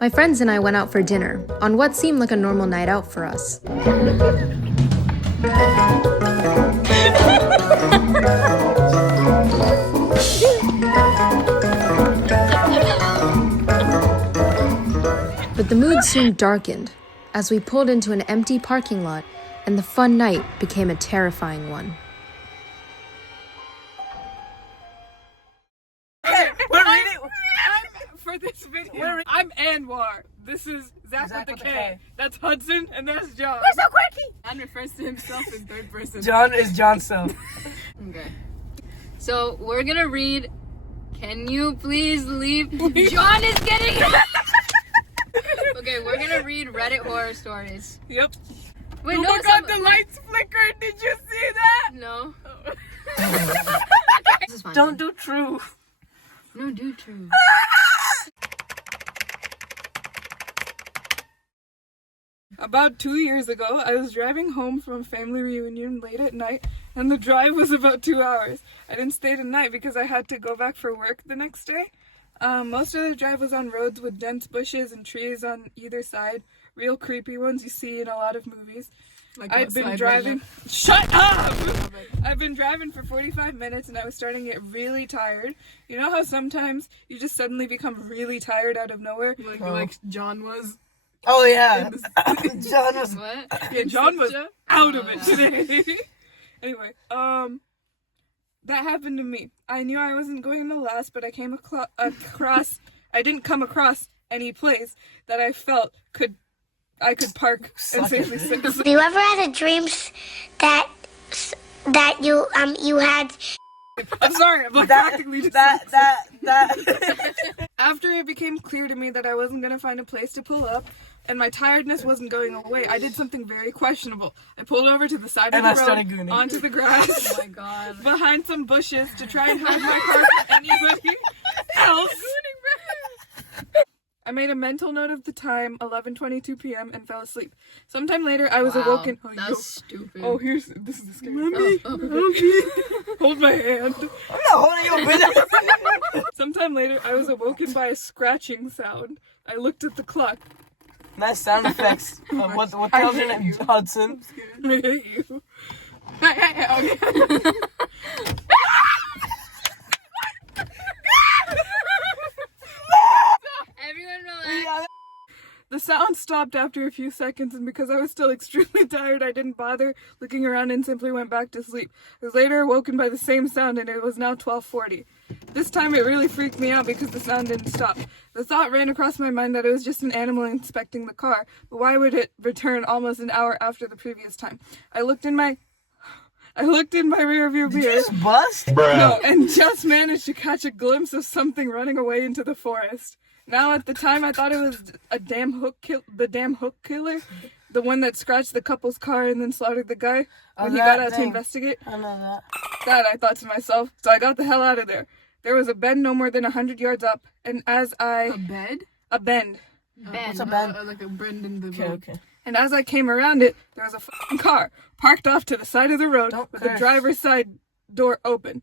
My friends and I went out for dinner on what seemed like a normal night out for us. But the mood soon darkened as we pulled into an empty parking lot and the fun night became a terrifying one. For this video, I'm Anwar. This is Zach with the K. That's Hudson, and that's John. We're so quirky! John refers to himself in third person. John is Johnson. Okay. So we're gonna read. Can you please leave? John is getting. Okay, we're gonna read Reddit horror stories. Yep. Wait, Oh no, my god, the lights flickered. Did you see that? No. This is fine. Don't do true. No, do true. About 2 years ago, I was driving home from a family reunion late at night, and the drive was about 2 hours. I didn't stay the night because I had to go back for work the next day. Most of the drive was on roads with dense bushes and trees on either side, real creepy ones you see in a lot of movies. Like I'd been driving. Shut up! I've been driving for 45 minutes and I was starting to get really tired. You know how sometimes you just suddenly become really tired out of nowhere? Like John was. Oh yeah. John was. What? Yeah, John was out of it today. Anyway, that happened to me. I knew I wasn't going to last, but I came across. I didn't come across any place that I felt I could park and safely sit. Have you ever had a dream that you had? I'm sorry, I'm like practically just That. After it became clear to me that I wasn't gonna find a place to pull up, and my tiredness wasn't going away, I did something very questionable. I pulled over to the side of the road, onto the grass, Oh my god. behind some bushes to try and hide my car from anybody else. I made a mental note of the time, 11:22 p.m., and fell asleep. Sometime later, I was awoken. Oh, That's stupid. oh, this is the scary. Mommy, hold my hand. I'm not holding your video. Sometime later, I was awoken by a scratching sound. I looked at the clock. Nice sound effects. What tells your name, Hudson? I hate you. Okay. Everyone relax. The sound stopped after a few seconds, and because I was still extremely tired, I didn't bother looking around and simply went back to sleep. I was later awoken by the same sound, and it was now 12:40. This time it really freaked me out because the sound didn't stop. The thought ran across my mind that it was just an animal inspecting the car, but why would it return almost an hour after the previous time? I looked in my rearview mirror. Did you just bust? No, and just managed to catch a glimpse of something running away into the forest. Now, at the time, I thought it was the damn hook killer, the one that scratched the couple's car and then slaughtered the guy when he got out to investigate. I know that. That, I thought to myself, so I got the hell out of there. There was a bend no more than 100 yards up, and as I... A bend. What's a bend? Like a bend in the road. Okay. And as I came around it, there was a fucking car parked off to the side of the road with the driver's side door open.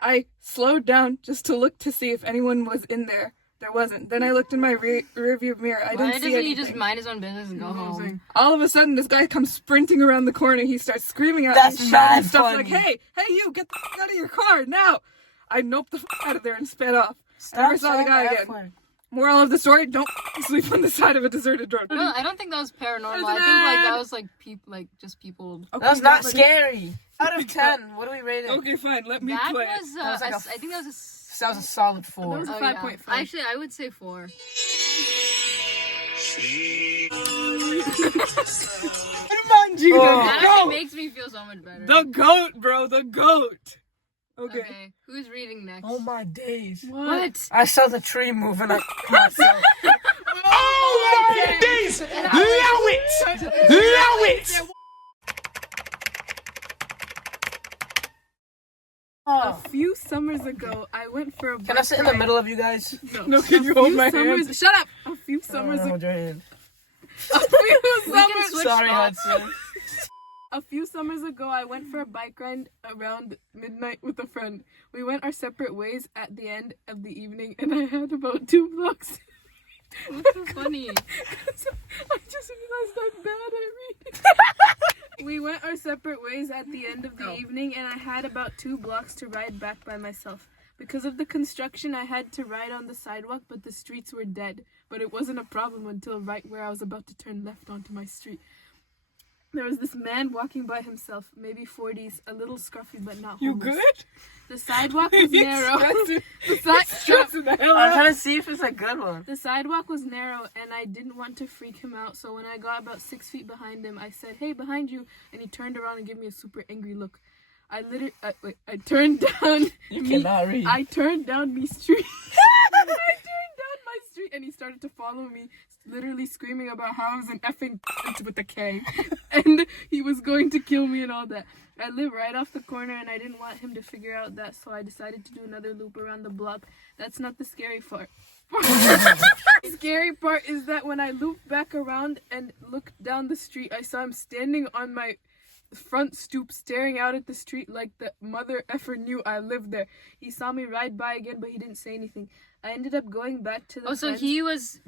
I slowed down just to look to see if anyone was in there. There wasn't. Then I looked in my rearview mirror. I didn't see anything. Why doesn't he just mind his own business and go home? All of a sudden, this guy comes sprinting around the corner. He starts screaming at me, That's shouting mad stuff funny. like, hey, you, get the out of your car, now! I noped the out of there and sped off. I never saw the guy again. Moral of the story, don't sleep on the side of a deserted road. No, I don't think that was paranormal. I think that was like people. Okay, That's not scary. Out of 10, what do we rate it? Okay, fine, let me That play was, it. I think that was That was a solid 4. That was a 5.5. Actually, I would say 4. Jumanji, That the actually goat! makes me feel so much better. The goat, bro, the goat! Okay. Who's reading next? Oh my days. What? I saw the tree move and I myself. Oh my days! Allow it! A few summers ago, I went for a Can I sit in the middle of you guys? No, can you hold my hand? Shut up! A few summers ago. Hold your hand. Sorry, Hudson. A few summers ago, I went for a bike ride around midnight with a friend. We went our separate ways at the end of the evening, and I had about 2 blocks What's so funny? I just realized I'm bad at reading. We went our separate ways at the end of the evening, and I had about 2 blocks to ride back by myself. Because of the construction, I had to ride on the sidewalk, but the streets were dead. But it wasn't a problem until right where I was about to turn left onto my street. There was this man walking by himself, maybe 40s, a little scruffy but not homeless. You good? The sidewalk was narrow. I'm trying to see if it's a good one. The sidewalk was narrow, and I didn't want to freak him out, so when I got about 6 feet behind him, I said, "Hey, behind you," and he turned around and gave me a super angry look. I turned down... Cannot read. I turned down me street. I turned down my street, and he started to follow me, literally screaming about how I was an effing with a K, and he was going to kill me and all that. I live right off the corner, and I didn't want him to figure out that, so I decided to do another loop around the block. That's not the scary part. The scary part is that when I looped back around and looked down the street, I saw him standing on my front stoop, staring out at the street like the mother effer knew I lived there. He saw me ride by again, but he didn't say anything. I ended up going back to the Oh, so fence. he was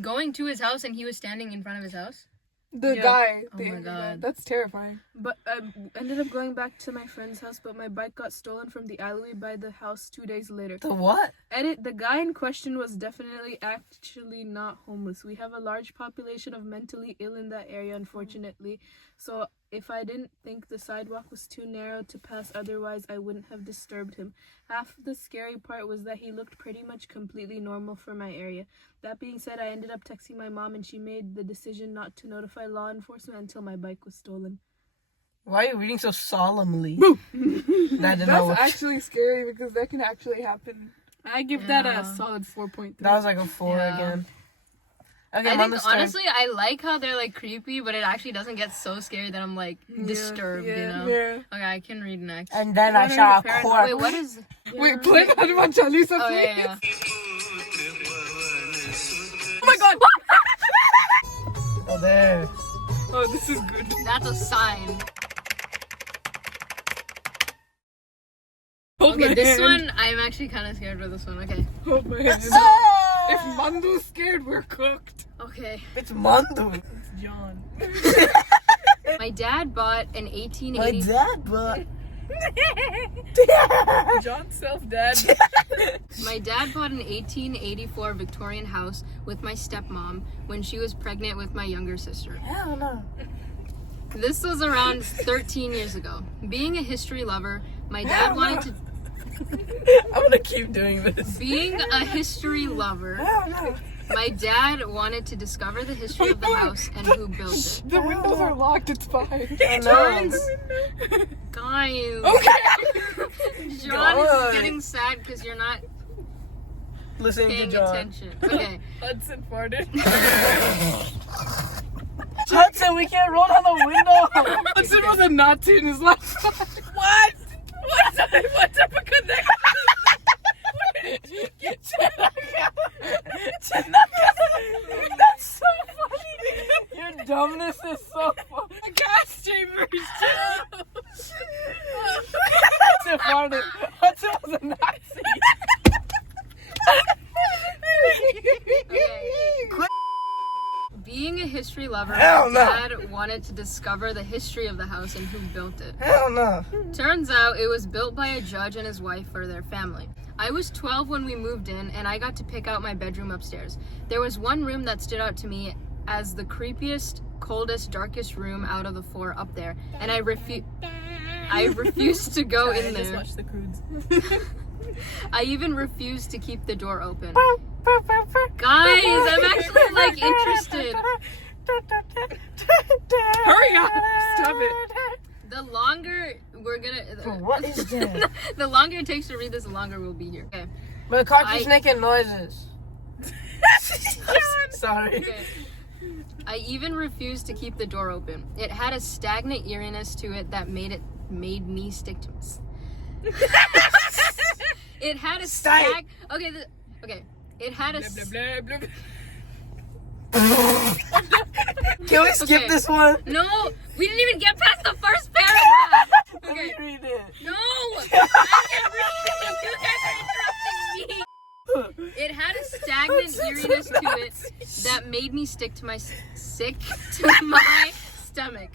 going to his house and he was standing in front of his house? The Yeah. guy. Oh the my angry guy. God. That's terrifying. But I ended up going back to my friend's house, but my bike got stolen from the alleyway by the house 2 days later. The what? Edit, the guy in question was definitely actually not homeless. We have a large population of mentally ill in that area, unfortunately. So if I didn't think the sidewalk was too narrow to pass otherwise, I wouldn't have disturbed him. Half the scary part was that he looked pretty much completely normal for my area. That being said, I ended up texting my mom, and she made the decision not to notify law enforcement until my bike was stolen. Why are you reading so solemnly? That did not That's work. actually scary because that can actually happen. I give that a solid 4.3. That was like a 4 Yeah. again. Okay, I I'm on think the start. honestly, I like how they're like creepy, but it actually doesn't get so scary that I'm like disturbed, you know? Yeah. Okay, I can read next. And then I Wanna saw a read a corpse. Wait, what is? Wait, play Hanuman Chalisa, Oh please. yeah. Oh my god! Oh, there. Oh, this is good. That's a sign. Hold Okay, my this hand. one, I'm actually kind of scared for this one. Okay. Hold my hand. If Mandu's scared, we're cooked. Okay. It's Mandu. It's John. My dad bought an My 1880. dad, but... John's self-dad. My dad bought an 1884 Victorian house with my stepmom when she was pregnant with my younger sister. Hell no. This was around 13 years ago. Being a history lover, my dad wanted to. I'm gonna keep doing this. Being a history lover, Hell no. my dad wanted to discover the history of the house and who built it. The windows are locked, it's fine. No. Guys, Okay. John is Good. getting sad because you're not Listening to paying John. attention. Okay. Hudson farted. Hudson, we can't roll down the window. Hudson was a Nazi in his last life. What? What's up a connection? That's so funny. Your dumbness is so funny. The gas chamber is Hudson farted. Hudson was a Nazi. Okay. Being a history lover, Hell my no. dad wanted to discover the history of the house and who built it. Hell no. Turns out it was built by a judge and his wife for their family. I was 12 when we moved in, and I got to pick out my bedroom upstairs. There was one room that stood out to me as the creepiest, coldest, darkest room out of the 4 up there, and I refused to go in there. the Croods. I even refused to keep the door open. Guys, I'm actually like interested. Hurry up! Stop it. The longer we're gonna, What is that? the longer it takes to read this, the longer we'll be here. Okay. But the car keeps I- making noises. Sorry. Okay. I even refused to keep the door open. It had a stagnant eeriness to it that made me stick to it. It had a Stop. Okay. It had a. Blah, blah, blah, blah. Can we skip Okay. this one? No, we didn't even get past the first paragraph. Let Okay. me read it. No, I can read. You guys are interrupting me. It had a stagnant eeriness to it that made me sick to my stomach.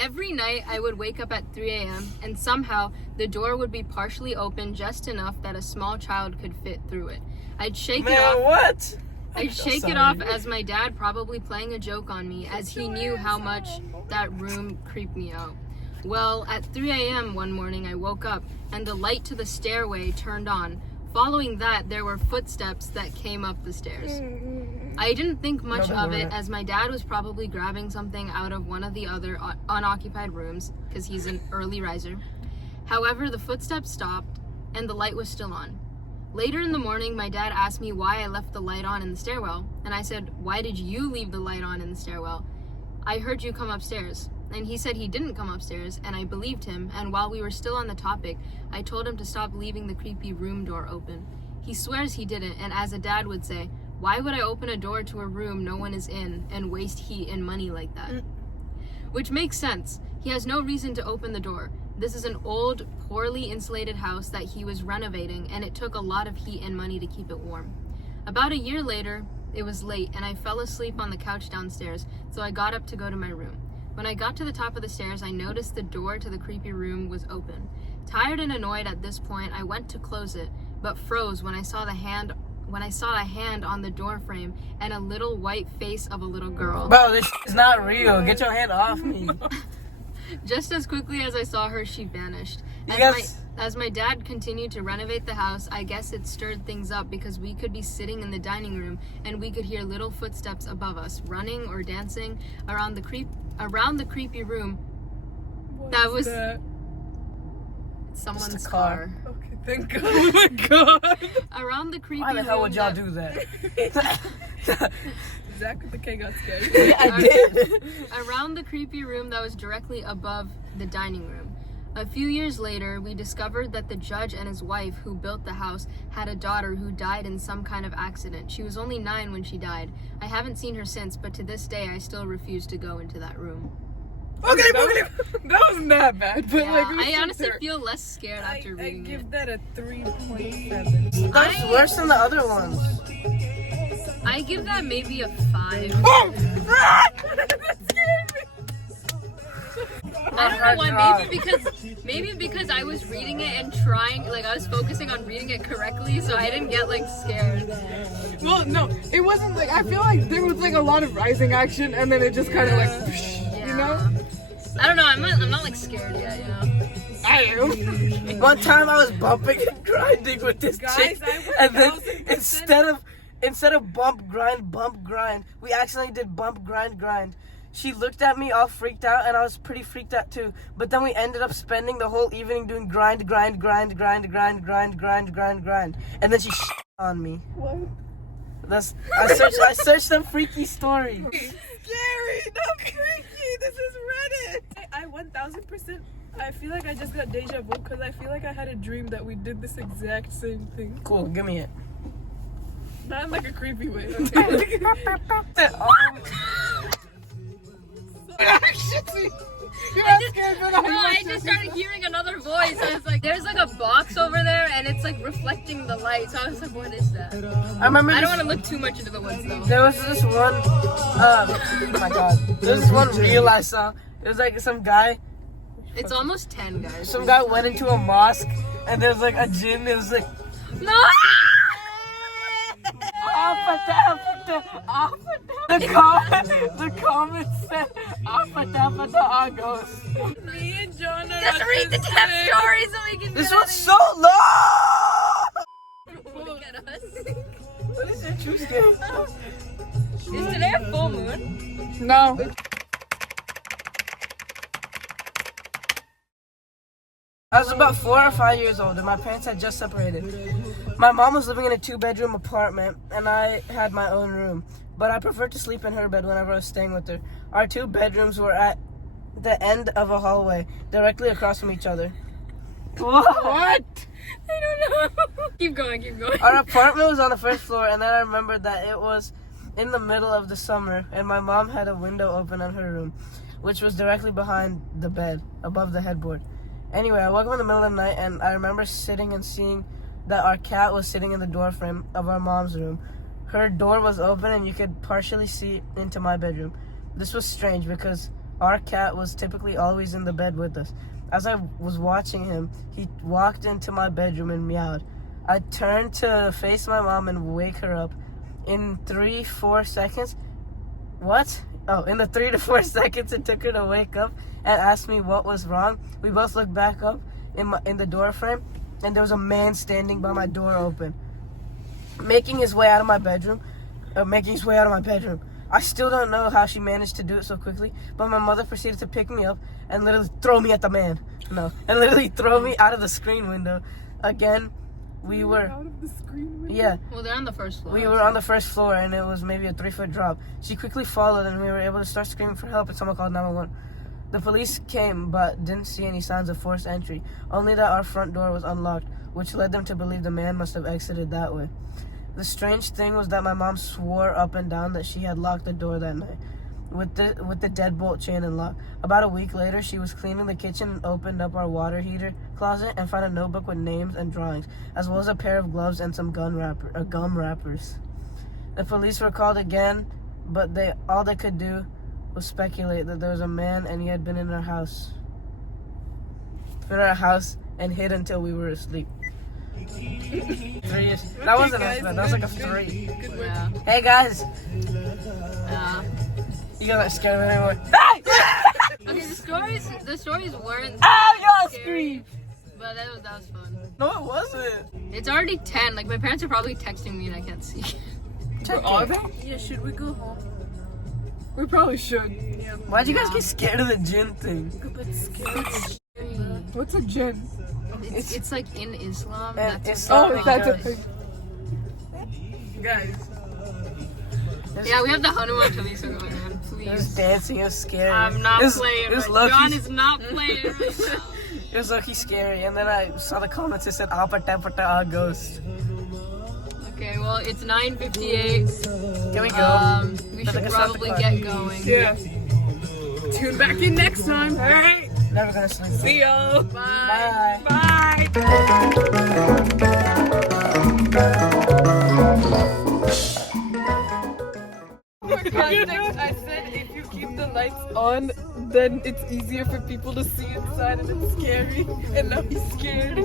Every night I would wake up at 3 a.m. and somehow the door would be partially open just enough that a small child could fit through it. I'd shake it off. What? I'd shake it off as my dad probably playing a joke on me, as he knew how much that room creeped me out. Well, at 3 a.m. one morning I woke up and the light to the stairway turned on. Following that, there were footsteps that came up the stairs. I didn't think much of it, as my dad was probably grabbing something out of one of the other unoccupied rooms, because he's an early riser. However, the footsteps stopped and the light was still on. Later in the morning, my dad asked me why I left the light on in the stairwell, and I said, "Why did you leave the light on in the stairwell? I heard you come upstairs." And he said he didn't come upstairs, and I believed him, and while we were still on the topic, I told him to stop leaving the creepy room door open. He swears he didn't, and as a dad would say, why would I open a door to a room no one is in and waste heat and money like that? Which makes sense. He has no reason to open the door. This is an old, poorly insulated house that he was renovating, and it took a lot of heat and money to keep it warm. About a year later, it was late, and I fell asleep on the couch downstairs, so I got up to go to my room. When I got to the top of the stairs, I noticed the door to the creepy room was open. Tired and annoyed at this point, I went to close it, but froze when I saw a hand on the door frame and a little white face of a little girl. Bro, this is not real. Get your hand off me. Just as quickly as I saw her, she vanished. As my dad continued to renovate the house, I guess it stirred things up because we could be sitting in the dining room and we could hear little footsteps above us, running or dancing around the creepy room. That was someone's Just a car. Okay, thank God. Oh my God. Around the creepy Why the hell room would y'all that- do that? Zach with the K got scared. I did. Around the creepy room that was directly above the dining room. A few years later, we discovered that the judge and his wife who built the house had a daughter who died in some kind of accident. She was only 9 when she died. I haven't seen her since, but to this day, I still refuse to go into that room. Okay, that wasn't that bad, but Yeah, like it was I so honestly terrible. feel less scared after I reading give it. that a 3.7. That's worse than the other ones. I give that maybe a 5. Oh! That scared me. I don't know why. Maybe because I was reading it and trying, like I was focusing on reading it correctly, so I didn't get like scared. Well, no, it wasn't like, I feel like there was like a lot of rising action and then it just kind of like, you know? I don't know. I'm not like scared yet, you know. I am. One time I was bumping and grinding with this Guys, chick, I would and then 1000% instead of bump grind, we accidentally did bump grind. She looked at me all freaked out, and I was pretty freaked out too. But then we ended up spending the whole evening doing grind, and then she on me. What? I searched some freaky stories. Scary, not freaky. This is Reddit. I 1000%. I feel like I just got deja vu because I feel like I had a dream that we did this exact same thing. Cool, give me it. Not in like a creepy way. Okay? I just started hearing another voice. I was like, there's like a box over there and it's like reflecting the light. So I was like, what is that? I remember I don't want to look too much into the woods though. there was this one, oh my god, there was this one reel I saw. It was like some guy It's almost 10, guys. went into a mosque, and there was like a jinn, it was like, No! the comment said, Agos. Me and John are Just at read the this damn thing. story so we can This get one's so long! look at us. What is your true skin? Is today a full moon? No. I was about 4 or 5 years old, and my parents had just separated. My mom was living in a 2-bedroom apartment, and I had my own room. But I preferred to sleep in her bed whenever I was staying with her. Our 2 bedrooms were at the end of a hallway, directly across from each other. What? I don't know. Keep going. Our apartment was on the first floor, and then I remembered that it was in the middle of the summer, and my mom had a window open in her room, which was directly behind the bed, above the headboard. Anyway, I woke up in the middle of the night, and I remember sitting and seeing that our cat was sitting in the doorframe of our mom's room. Her door was open and you could partially see into my bedroom. This was strange because our cat was typically always in the bed with us. As I was watching him, he walked into my bedroom and meowed. I turned to face my mom and wake her up. In 3-4 seconds, what? Oh, in the 3 to 4 seconds it took her to wake up and ask me what was wrong, we both looked back up in the door frame, and there was a man standing by my door open, making his way out of my bedroom. I still don't know how she managed to do it so quickly, but my mother proceeded to pick me up and literally throw me at the man. And literally throw me out of the screen window. Again, we were Out of the screen window? yeah. Well, they're on the first floor. We were on the first floor, and it was maybe a 3-foot drop. She quickly followed, and we were able to start screaming for help, and someone called 911. The police came, but didn't see any signs of forced entry, only that our front door was unlocked, which led them to believe the man must have exited that way. The strange thing was that my mom swore up and down that she had locked the door that night, with the deadbolt chain and lock. About a week later, she was cleaning the kitchen and opened up our water heater closet and found a notebook with names and drawings, as well as a pair of gloves and some gum wrappers. The police were called again, but all they could do was speculate that there was a man and he had been in our house. And hid until we were asleep. 3 years. That wasn't us, man. That was like a 3. Yeah. Hey guys, Yeah. you guys aren't scared of me anymore. Okay, the stories weren't y'all scary, but that was fun. No, it wasn't. It's already 10. Like, my parents are probably texting me and I can't see. Are they? Yeah, should we go home? We probably should. Why'd you guys get scared of the gin thing? What's a gin? It's like in Islam. And That's Islam- Oh, Oh, that's a guys. thing. Guys. Yeah, we have the Hanuman Chalisa going on. It was Please. dancing. It was scary. I'm not It was, playing. It was Right. John low-key, is not playing right now. it was low-key scary. And then I saw the comments. It said, "Apata pata a ghost." Okay, well, it's 9:58. Can we go? We That's should like a Santa probably Claus. get going. Yeah. Tune back in next time. All right. Never gonna sleep. See y'all. Bye. Bye. Bye. For context, I said if you keep the lights on, then it's easier for people to see inside and it's scary. And now he's scared.